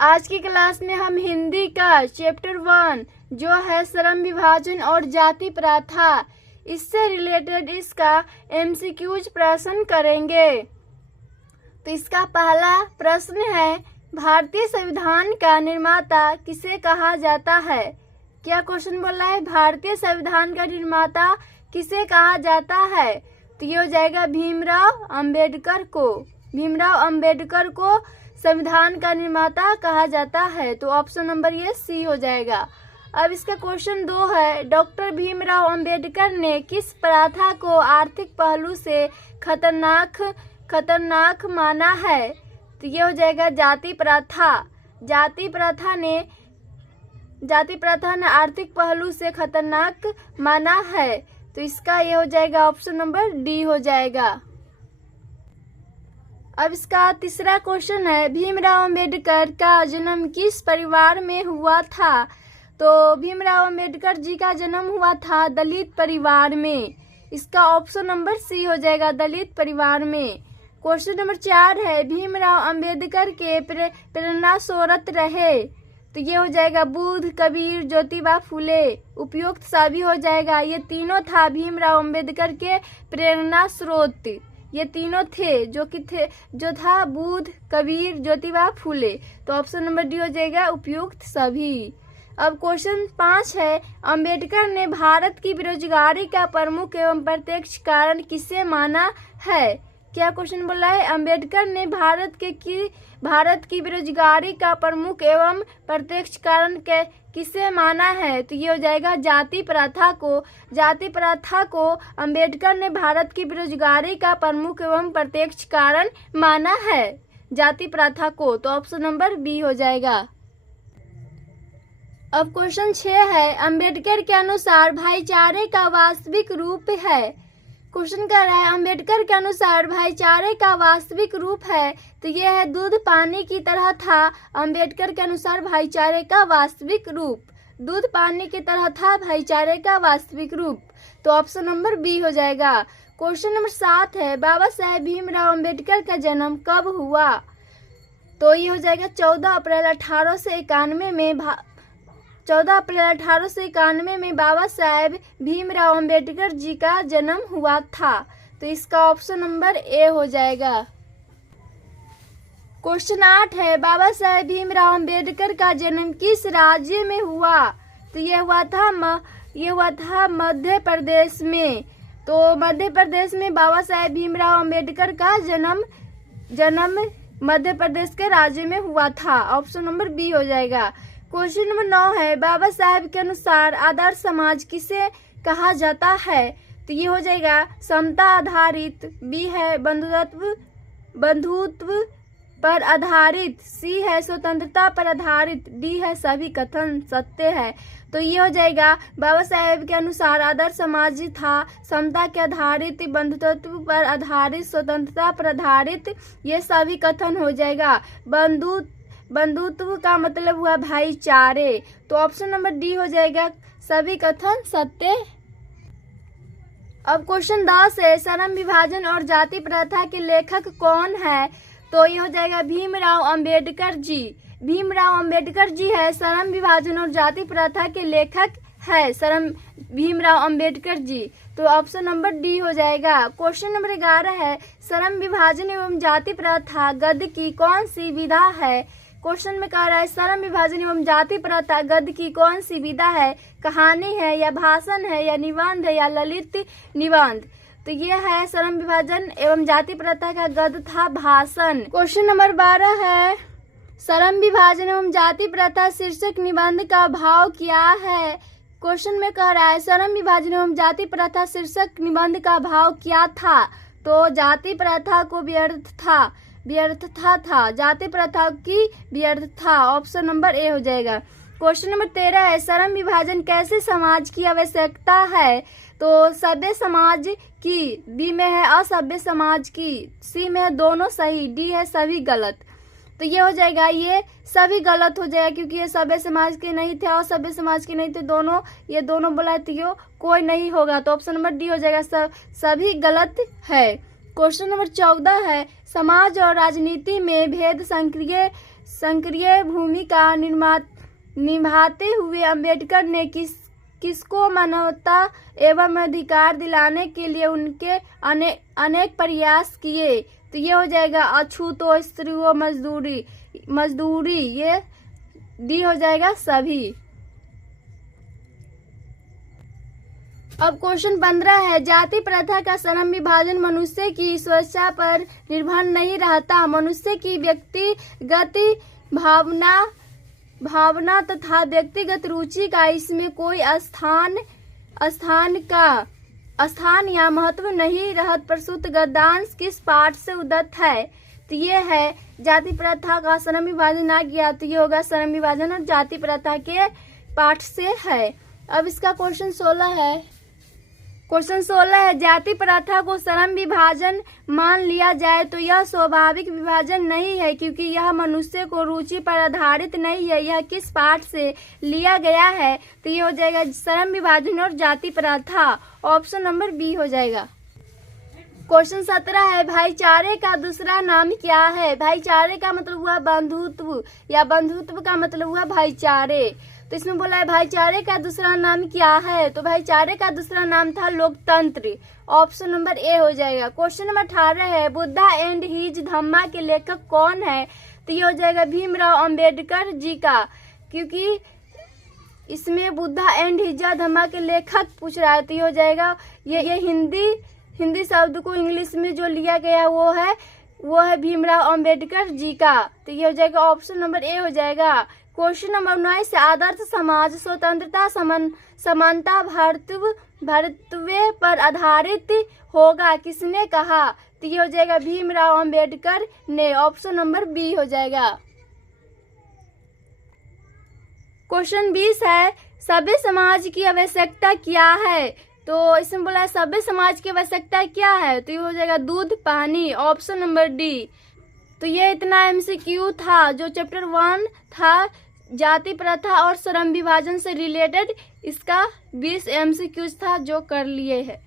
आज की क्लास में हम हिंदी का चैप्टर 1 जो है श्रम विभाजन और जाति प्रथा, इससे रिलेटेड इसका एमसीक्यूज प्रश्न करेंगे। तो इसका पहला प्रश्न है, भारतीय संविधान का निर्माता किसे कहा जाता है? क्या क्वेश्चन बोला है? भारतीय संविधान का निर्माता किसे कहा जाता है? तो ये हो जाएगा भीमराव अंबेडकर को। भीमराव अंबेडकर को संविधान का निर्माता कहा जाता है। तो ऑप्शन नंबर ये सी हो जाएगा। अब इसका क्वेश्चन 2 है, डॉक्टर भीमराव अंबेडकर ने किस प्रथा को आर्थिक पहलू से खतरनाक माना है? तो ये हो जाएगा जाति प्रथा। जाति प्रथा ने आर्थिक पहलू से खतरनाक माना है। तो इसका ये हो जाएगा ऑप्शन नंबर डी हो जाएगा। अब इसका तीसरा क्वेश्चन है, भीमराव अंबेडकर का जन्म किस परिवार में हुआ था? तो भीमराव अंबेडकर जी का जन्म हुआ था दलित परिवार में। इसका ऑप्शन नंबर सी हो जाएगा, दलित परिवार में। क्वेश्चन नंबर 4 है, भीमराव अंबेडकर के प्रेरणा स्रोत रहे? तो ये हो जाएगा बुद्ध, कबीर, ज्योतिबा फुले। उपयुक्त सभी हो जाएगा। ये तीनों था भीमराव अंबेडकर के प्रेरणा स्रोत। ये तीनों थे जो था बुद्ध, कबीर, ज्योतिबा फुले। तो ऑप्शन नंबर डी हो जाएगा, उपयुक्त सभी। अब क्वेश्चन 5 है, अंबेडकर ने भारत की बेरोजगारी का प्रमुख एवं प्रत्यक्ष कारण किसे माना है? क्या क्वेश्चन बोला है? अंबेडकर ने भारत की बेरोजगारी का प्रमुख एवं प्रत्यक्ष कारण किसे माना है? तो ये हो जाएगा जाति प्रथा को। जाति प्रथा को अंबेडकर ने भारत की बेरोजगारी का प्रमुख एवं प्रत्यक्ष कारण माना है, जाति प्रथा को। तो ऑप्शन नंबर बी हो जाएगा। अब क्वेश्चन 6 है, अंबेडकर के अनुसार भाईचारे का वास्तविक रूप है? क्वेश्चन कर रहा है, अंबेडकर के अनुसार भाईचारे का वास्तविक रूप है? तो यह है दूध पानी की तरह था। अंबेडकर के अनुसार भाईचारे का वास्तविक रूप दूध पानी की तरह था, भाईचारे का वास्तविक रूप। तो ऑप्शन नंबर बी हो जाएगा। क्वेश्चन नंबर 7 है, बाबा साहेब भीमराव अंबेडकर का जन्म कब हुआ? तो ये हो जाएगा 14 अप्रैल 1891 में बाबा साहेब भीमराव अंबेडकर जी का जन्म हुआ था। तो इसका ऑप्शन नंबर ए हो जाएगा। क्वेश्चन 8 है, बाबा साहेब भीमराव अंबेडकर का जन्म किस राज्य में हुआ? तो ये हुआ था मध्य प्रदेश में। तो मध्य प्रदेश में बाबा साहेब भीमराव अंबेडकर का जन्म मध्य प्रदेश के राज्य में हुआ था। ऑप्शन नंबर बी हो जाएगा। क्वेश्चन नंबर 9 है, बाबा साहेब के अनुसार आदर्श समाज किसे कहा जाता है? तो ये हो जाएगा समता आधारित। बी है बंधुत्व पर आधारित। सी है स्वतंत्रता पर आधारित। डी है सभी कथन सत्य है। तो ये हो जाएगा बाबा साहेब के अनुसार आदर्श समाज था समता के आधारित, बंधुत्व पर आधारित, स्वतंत्रता पर आधारित। ये सभी कथन हो जाएगा। बंधुत्व का मतलब हुआ भाईचारे। तो ऑप्शन नंबर डी हो जाएगा, सभी कथन सत्य। अब क्वेश्चन 10 है, श्रम विभाजन और जाति प्रथा के लेखक कौन है? तो ये हो जाएगा भीमराव अंबेडकर जी। भीमराव अंबेडकर जी है श्रम विभाजन और जाति प्रथा के लेखक है, भीमराव अंबेडकर जी। तो ऑप्शन नंबर डी हो जाएगा। क्वेश्चन नंबर 11 है, श्रम विभाजन एवं जाति प्रथा गद्य की कौन सी विधा है? क्वेश्चन में कह रहा है, श्रम विभाजन एवं जाति प्रथा गद्य की कौन सी विधा है? कहानी है या भाषण है या निबंध है या ललित निबंध? तो ये है श्रम विभाजन एवं जाति प्रथा का गद्य था भाषण। क्वेश्चन नंबर 12 है, श्रम विभाजन एवं जाति प्रथा शीर्षक निबंध का भाव क्या है? क्वेश्चन में कह रहा है, श्रम विभाजन एवं जाति प्रथा शीर्षक निबंध का भाव क्या था? तो जाति प्रथा को व्यर्थता था। जाति प्रथा की व्यर्थता। ऑप्शन नंबर ए हो जाएगा। क्वेश्चन नंबर 13 है, श्रम विभाजन कैसे समाज की आवश्यकता है? तो सभ्य समाज की। बी में है असभ्य समाज की। सी में है दोनों सही। डी है सभी गलत। तो ये हो जाएगा, ये सभी गलत हो जाएगा क्योंकि ये सभ्य समाज के नहीं थे और सभ्य समाज के नहीं थे, ये दोनों बोला तो कोई नहीं होगा। तो ऑप्शन नंबर डी हो जाएगा, सभी गलत है। क्वेश्चन नंबर 14 है, समाज और राजनीति में भेद सक्रिय सक्रिय भूमिका निभाते हुए अम्बेडकर ने किसको मानवता एवं अधिकार दिलाने के लिए उनके अनेक प्रयास किए। तो ये हो जाएगा अछूतो, स्त्रियों, मजदूरी, ये डी हो जाएगा सभी। अब क्वेश्चन 15 है, जाति प्रथा का श्रम विभाजन मनुष्य की स्वेच्छा पर निर्भर नहीं रहता। मनुष्य की व्यक्तिगत भावना तथा व्यक्तिगत रुचि का इसमें कोई स्थान या महत्व नहीं रहत। प्रस्तुत गद्यांश किस पाठ से उद्धत है? तो ये है जाति प्रथा का श्रम विभाजन आ गया, तो ये होगा श्रम विभाजन और जाति प्रथा के पाठ से है। अब इसका क्वेश्चन 16 है। क्वेश्चन 16 है, जाति प्रथा को श्रम विभाजन मान लिया जाए तो यह स्वाभाविक विभाजन नहीं है, क्योंकि यह मनुष्य को रुचि पर आधारित नहीं है। यह किस पाठ से लिया गया है? तो ये हो जाएगा श्रम विभाजन और जाति प्रथा, ऑप्शन नंबर बी हो जाएगा। क्वेश्चन 17 है, भाईचारे का दूसरा नाम क्या है? भाईचारे का मतलब हुआ बंधुत्व, या बंधुत्व का मतलब हुआ भाईचारे। तो इसमें बोला है भाईचारे का दूसरा नाम क्या है? तो भाईचारे का दूसरा नाम था लोकतंत्र, ऑप्शन नंबर ए हो जाएगा। क्वेश्चन नंबर 18 है, बुद्धा एंड हिज धम्मा के लेखक कौन है? तो ये हो जाएगा भीमराव अंबेडकर जी का, क्योंकि इसमें बुद्धा एंड हिज धम्मा के लेखक पूछ रहा है। तो ये हो जाएगा, ये हिंदी शब्द को इंग्लिश में जो लिया गया वो है भीमराव अंबेडकर जी का। तो ये हो जाएगा ऑप्शन नंबर ए हो जाएगा। क्वेश्चन नंबर 19 से आदर्श समाज स्वतंत्रता समानता भर्तव्य पर आधारित होगा किसने कहा? तो ये हो जाएगा भीमराव अंबेडकर ने, ऑप्शन नंबर बी हो जाएगा। क्वेश्चन 20 है, सभ्य समाज की आवश्यकता क्या है? तो इसमें बोला है सभ्य समाज की आवश्यकता क्या है? तो ये हो जाएगा दूध, पानी, ऑप्शन नंबर डी। तो ये इतना एमसीक्यू था जो चैप्टर 1 था जाति प्रथा और श्रम विभाजन से रिलेटेड, इसका 20 एमसीक्यूज था जो कर लिए है।